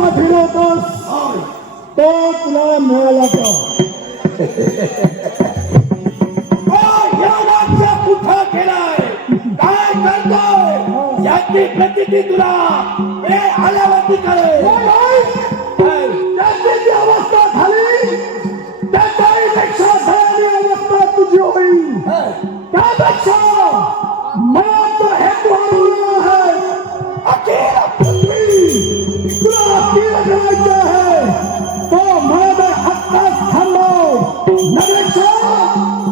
अवस्था फिरवतोस तो तुला मिळाला का? कुठं केलाय काय करतोय याची प्रतिती तुला आल्यावरती कळेल. त्याची जी अवस्था झाली त्याच्याही पेक्षा भयानी अवस्था तुझी होईल. त्यापेक्षा मला तो हेतू आणला आहे. अखिल पृथ्वी तुला अखिल करायचं आहे तो माझ्या हक्कात थांबव. नरेशा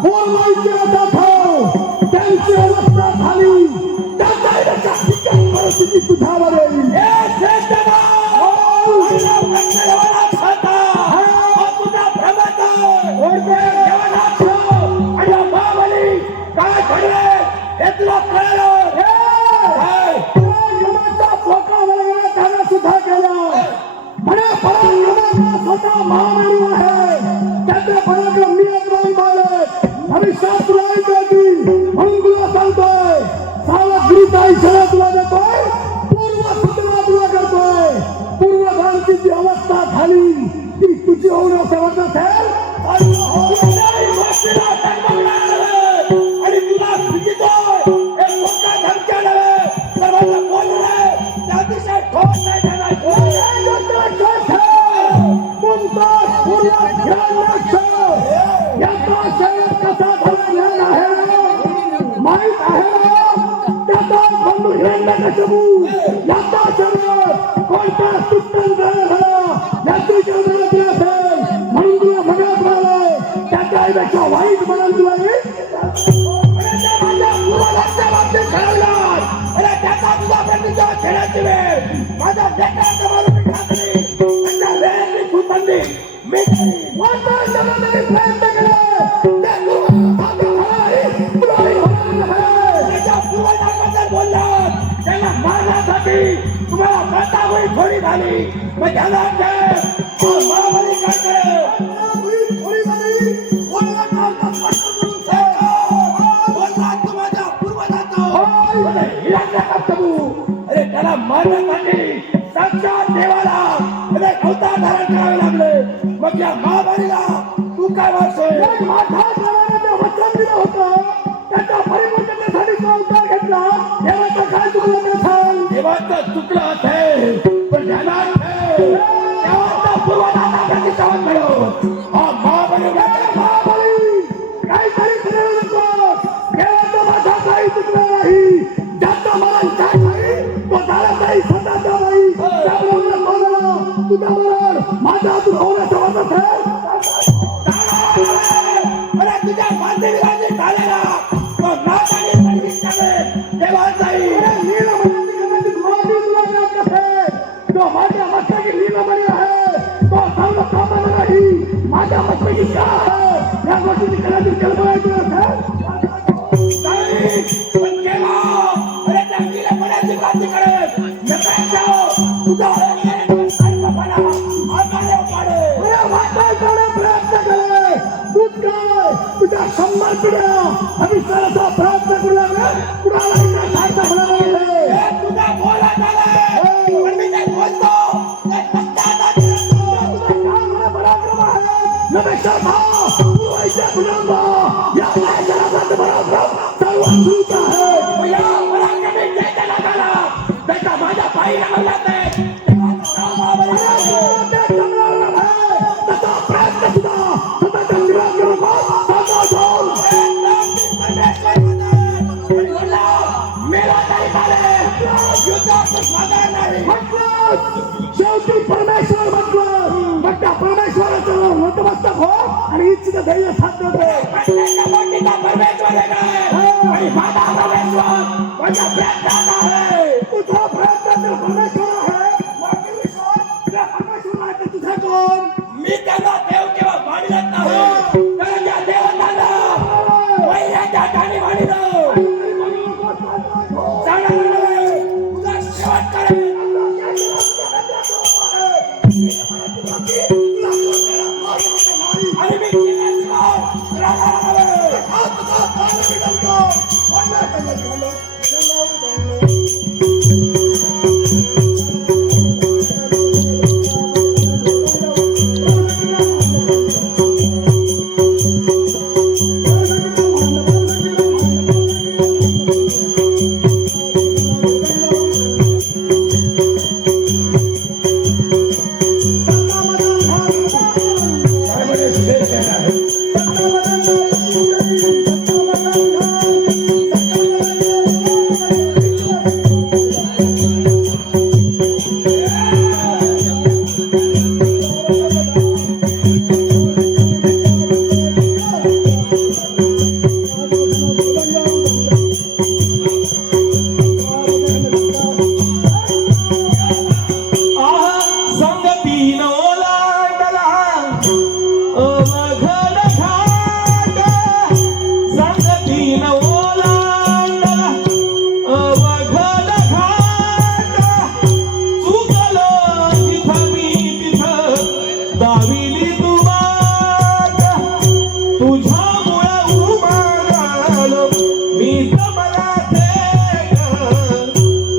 बोलवायची आता थांब. त्यांची अवस्था झाली त्याचाही पेक्षा ठिकाण परिस्थिती तुझ्यावर येईल. महामारी आहे त्याचा पराक्रम मी भविष्यात तुला म्हणून तुला सांगतोय. सावधगिरीचा इशारा तुला देतोय. पूर्व सूचना तुला करतोय. पूर्वजांची जी अवस्था झाली ती तुझी होऊन समजत असेल आणि तुला शिकतोय एक मोठा धमक्या नव्हे सर्वांना बोलणे त्यादिशा ठोस नाही देणार. याचा शरीर कसा धरला आहे माहित आहे. त्याचा बंधू हिरण्यकशिपू याचा शरीर कोणत्या सुट्टन झाला याची कल्पना असेल म्हणून तुला मनात राहिलाय. त्याच्यापेक्षा वाईट म्हणाल तुला खेळायची वेळ माझ्या लेकरांच्या मारून ठाकली त्याच्या वेळेची सुतंदी मी प्रयत्न केले बोललात त्यांना मारण्यासाठी तुम्हाला मातावळी थोडी झाली. मग ध्यानात घे महाबली काय करेल. अरे त्याला मारण्यासाठी साक्षात देवाला अवतार धारण करावे लागले. मग या महाबलीला तू काय वाटतोय. वचन दिलं होतं त्याच्या परिपूर्णतेसाठी तो अवतार घेतला. देवाचं काय चुकलं ते सांग. देवाचं चुकलं असेल पण ध्यानात ठेव देवाचा पूर्वदाता प्रतिष्ठावन मिळव. हा महाबली काहीतरी करू नकोस. देवाचा माझा काही चुकलं नाही. ज्याचा मरण काय नाही तो झाला नाही स्वतःचा नाही. तुझा मरण माझ्या हातून होण्याचं वाटत आहे. तुझ्या मातेविराजी झालेला तो नाच आणि देवाचाही जो माझ्या मस्तकी लीलामणी आहे तो सर्व कामाला नाही. माझ्या मस्तकी का आहे या गोष्टीची कदाचित कल्पना तुला तुझ्या समर्पणा अभिषेकाचा प्रयत्न करू लागला. कुणाला खायचा तुझा बोला पण मी काय बोलतो त्याचा माझ्या पायी लावला शेवटी परमेश्वर म्हटलं मग त्या परमेश्वराचं नतमस्तक हो आणि इच्छित ध्येय साध्य होते. तुझा प्रयत्न तर परमेश्वर आहे. त्या परमेश्वराचे तुझे कोण. मी त्याला देव केव्हा मानित नाही कारण या देवताला वैराच्या ठिकाणी मानिलो. तुझा शेवट करेल. आणि मी केल्याशिवाय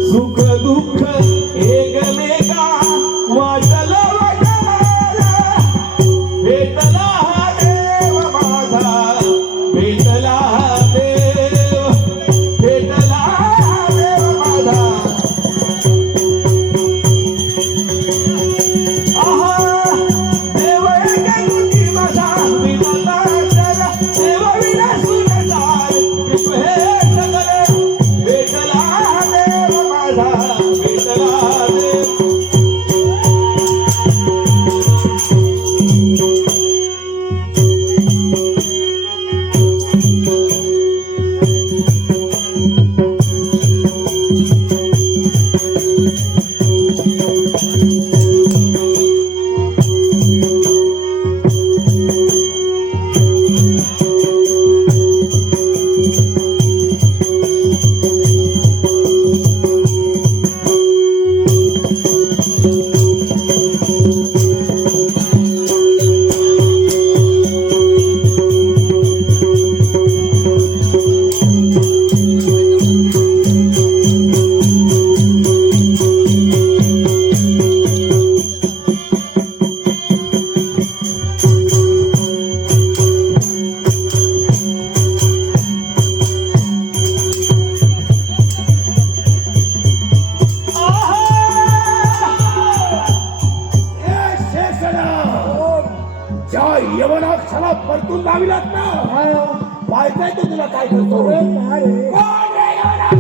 सुख दुःख एकमेका वाटल वाटाला भेटला हा देव माझा भेटला हा देव भेटला हा देव माझा आहा देव एका तुझी माझा विनाता जरा देव विना सुनताय विश्व हे सगळे भेटला हा देव माझा भेटला हा देव ए शेषनाग, ज्या यवनात क्षणात परतून लाविलात ना पाहताय तो तुला काय करतो कोण रे यवनात?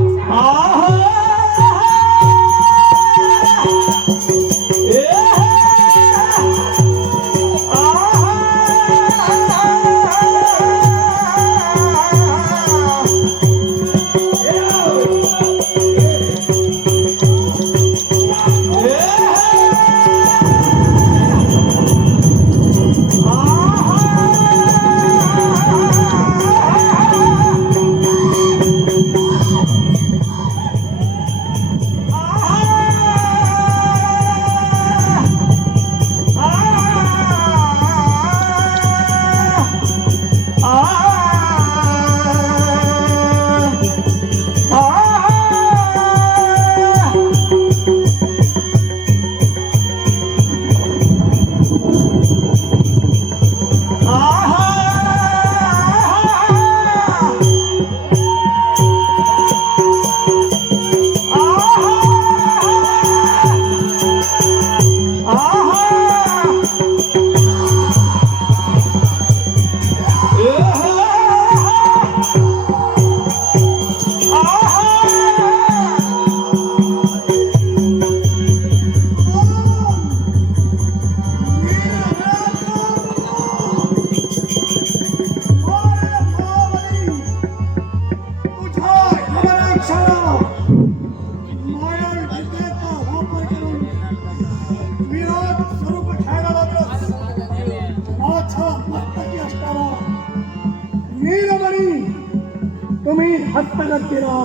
तुम्ही हस्तगत केला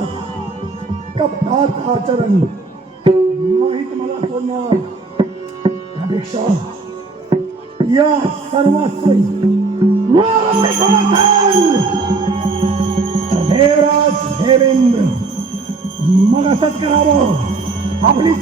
कपटाचं आचरण नाही तुम्हाला सोडणार त्यापेक्षा या सर्वास्वी देवराज देवेंद्र मग असंच करावं आपली